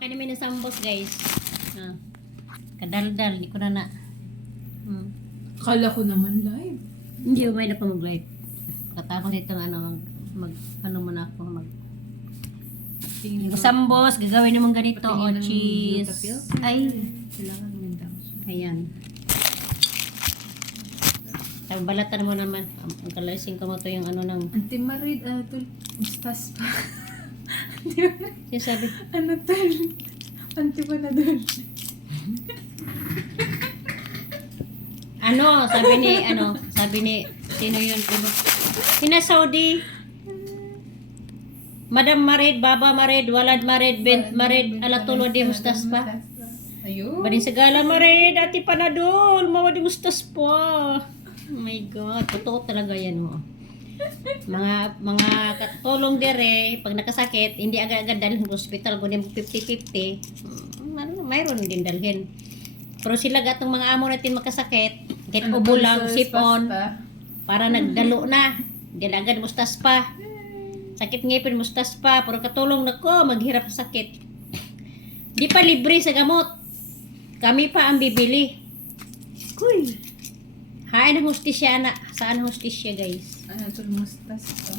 Kaya namin ng sambos, guys. Ah. Kadaldal, di ko na. Kala ko naman live. Hindi, umay na pa mag-live. Katakot ito ano muna ako, Tingin yung sambos, gagawin naman ganito, o Patingin ng cheese. glutapil? Ay, Kailangan mindaw. ayan. Tapos balatan mo naman. Ang kalasin ko mo to yung ano ng, Auntie Marid, tol, mustas pa. yung sabi, Ano tol? Auntie pa na dol. sabi ni, sino yun? Sina Saudi. Madam Marid, Baba Marid, Walad Marid, Bint Marid, Alatulo di mustas pa. Ayun. Badin Sagala Marid, Ati Panadol, Mawadi mustas pa. Oh my God, totoo talaga yan mo. Mga katulong dire, pag nakasakit, hindi agad-agad dalhin sa hospital, kunin 50-50. Mayroon din dalhin. Pero sila gatong mga amo natin makasakit, kahit ubo lang, sipon, para nagdalo na. Hindi na agad mustas pa. Sakit ngipin, mustas pa. Pero katulong na ko, maghirap sa sakit. Di pa libre sa gamot. Kami pa ang bibili. Kuy. Hain ang hostisya na. Saan hostisya, guys? Ano tol, mustas pa.